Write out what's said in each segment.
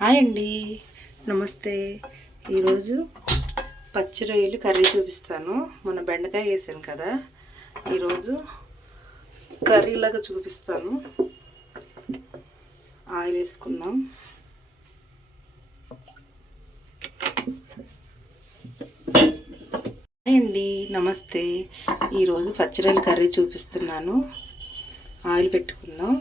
Hi అండి, నమస్తే. ఈరోజు పచ్చి రొయ్యలు కర్రీ చూపిస్తాను. మొన్న బెండకాయ వేసాను కదా, ఈరోజు కర్రీలాగా చూపిస్తాను. ఆయిల్ వేసుకుందాం. హాయ్ అండి, నమస్తే. ఈరోజు పచ్చి రొయ్యలు కర్రీ చూపిస్తున్నాను. ఆయిల్ పెట్టుకుందాం.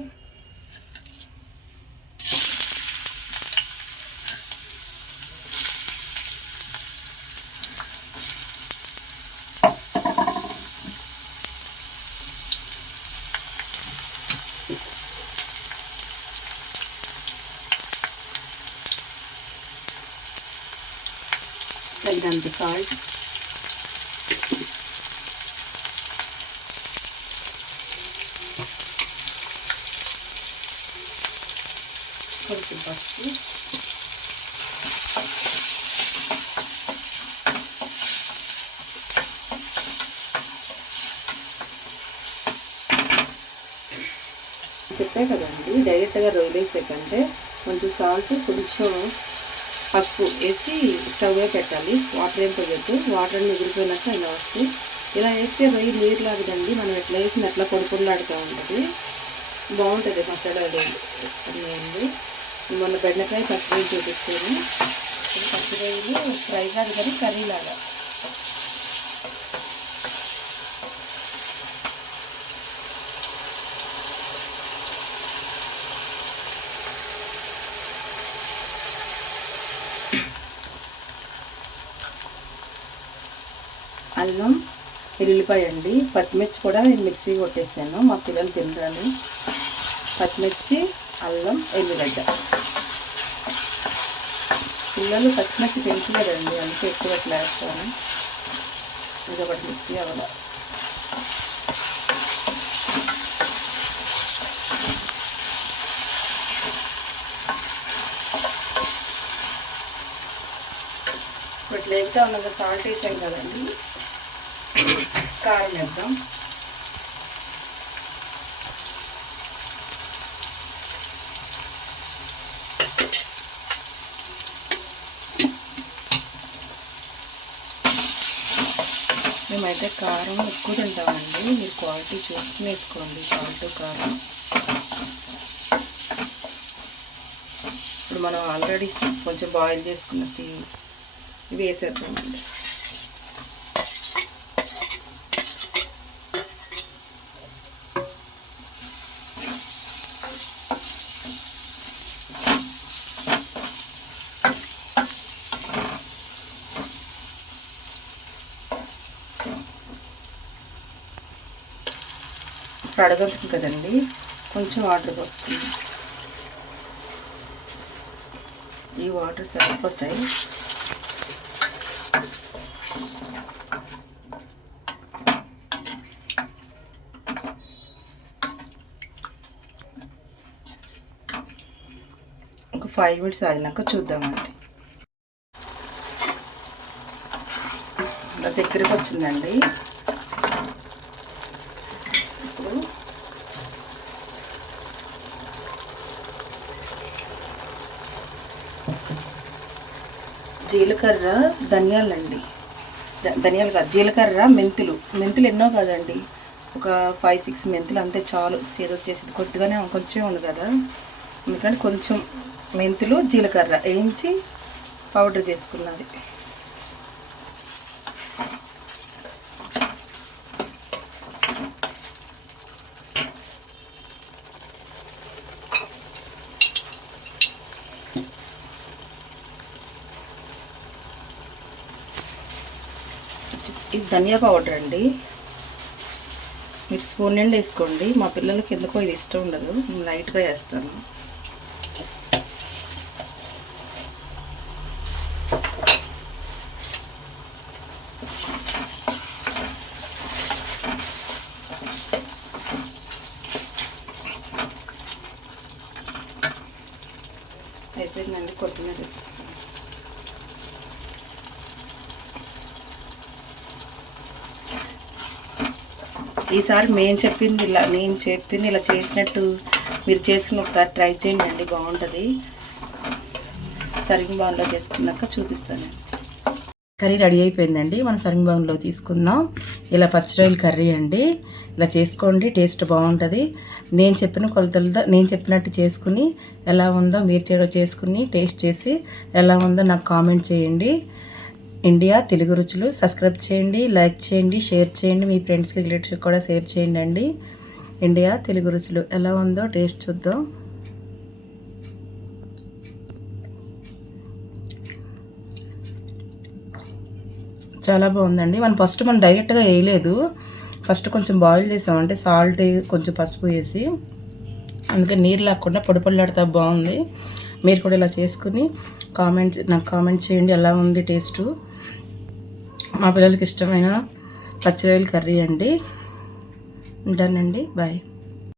తగినంత సాల్ట్, కొంచెం పసుపు, చెప్పే కదండి డైరెక్ట్గా రొయ్యలు వేసే కంటే కొంచెం సాల్ట్, కొంచెం పసుపు వేసి స్టవ్ పెట్టాలి. వాటర్ ఏం పోయొద్దు. వాటర్ అన్ని ఎగిరిపోయినాక ఇలా వస్తుంది. ఇలా వేస్తే రొయ్యి నీరు లాగదండి. మనం ఎట్లా వేసిన అట్లా పొడిపొడిలాడుతూ ఉంటుంది. బాగుంటుంది మసాలా రొయ్యలు. మొన్న బెండకాయ పచ్చిరొయ్యలు చూపించాను. ఈ పచ్చిరొయ్యలు ఫ్రై కాదు కానీ కర్రీ లాగా. అల్లం, ఎల్లుల్లిపాయ అండి. పచ్చిమిర్చి కూడా నేను మిక్సీ కొట్టేసాను, మా పిల్లలు తినరాని. పచ్చిమిర్చి, అల్లం, ఎల్లుగడ్డ. పిల్లలు పచ్చిమిర్చి తింటున్నారండి, అందుకే ఎక్కువ అట్లా వేస్తాను. ఇదొకటి మిక్సీ అవ్వాలి. ఇప్పుడు లేకపోతే ఉన్నది సాల్ట్ వేసాం కదండి, కారం వేద్దాం. మేమైతే కారం ఎక్కువ తింటామండి. మీరు క్వాలిటీ చూసుకుని వేసుకోండి, సాల్ట్, కారం. ఇప్పుడు మనం ఆల్రెడీ కొంచెం బాయిల్ చేసుకున్న స్టీమ్ ఇవి వేసేద్దామండి. ఇప్పుడు అడగలుగుతుంది కదండి, కొంచెం వాటర్ పోసుకుందాం. ఈ వాటర్ సరిపోతాయి. ఒక 5 minutes ఆగినాక చూద్దామండి. ఇలా దగ్గరికి వచ్చిందండి. ఇప్పుడు జీలకర్ర, ధనియాలండి. ధనియాలు కాదు, జీలకర్ర, మెంతులు ఎన్నో కాదండి, ఒక 5-6 మెంతులు అంతే చాలు. సేద వచ్చేసింది, కొద్దిగానే కొంచెం ఉంది కదా, ఎందుకంటే కొంచెం మెంతులు, జీలకర్ర వేయించి పౌడర్ చేసుకున్నది. ఇది ధనియా పౌడర్ అండి. మీరు స్పూన్ నిండా వేసుకోండి. మా పిల్లలకి ఎందుకో ఇది ఇష్టం ఉండదు, నేను లైట్గా వేస్తాను. అయిపోయిందండి, కొత్తిమీర వేసేస్తాను. ఈసారి నేను చెప్పింది ఇలా చేసినట్టు మీరు చేసుకుని ఒకసారి ట్రై చేయండి, బాగుంటుంది. సర్వింగ్ బౌల్లో చేసుకున్నాక చూపిస్తాను. కర్రీ రెడీ అయిపోయిందండి. మనం సర్వింగ్ బౌల్లో తీసుకుందాం. ఇలా పచ్చిరొయ్యల కర్రీ అండి. ఇలా చేసుకోండి, టేస్ట్ బాగుంటుంది. నేను చెప్పిన కొలతలతో నేను చెప్పినట్టు చేసుకుని ఎలా ఉందో మీరు చేసుకుని టేస్ట్ చేసి ఎలా ఉందో నాకు కామెంట్ చేయండి. ఇండియా తెలుగు రుచులు సబ్స్క్రైబ్ చేయండి, లైక్ చేయండి, షేర్ చేయండి, మీ ఫ్రెండ్స్కి రిలేటివ్స్కి కూడా షేర్ చేయండి అండి. ఇండియా తెలుగు రుచులు ఎలా ఉందో టేస్ట్ చూద్దాం. చాలా బాగుందండి. మనం డైరెక్ట్గా వేయలేదు. ఫస్ట్ కొంచెం బాయిల్ చేసామంటే సాల్ట్ కొంచెం పసుపు వేసి, అందుకే నీరు లేకుండా పొడి పొడిలాడుతా బాగుంది. మీరు కూడా ఇలా చేసుకుని నాకు కామెంట్ చేయండి ఎలా ఉంది టేస్టు. మా పిల్లలకి ఇష్టమైన పచ్చిరొయ్యల కర్రీ అండి. ఉంటానండి, బాయ్.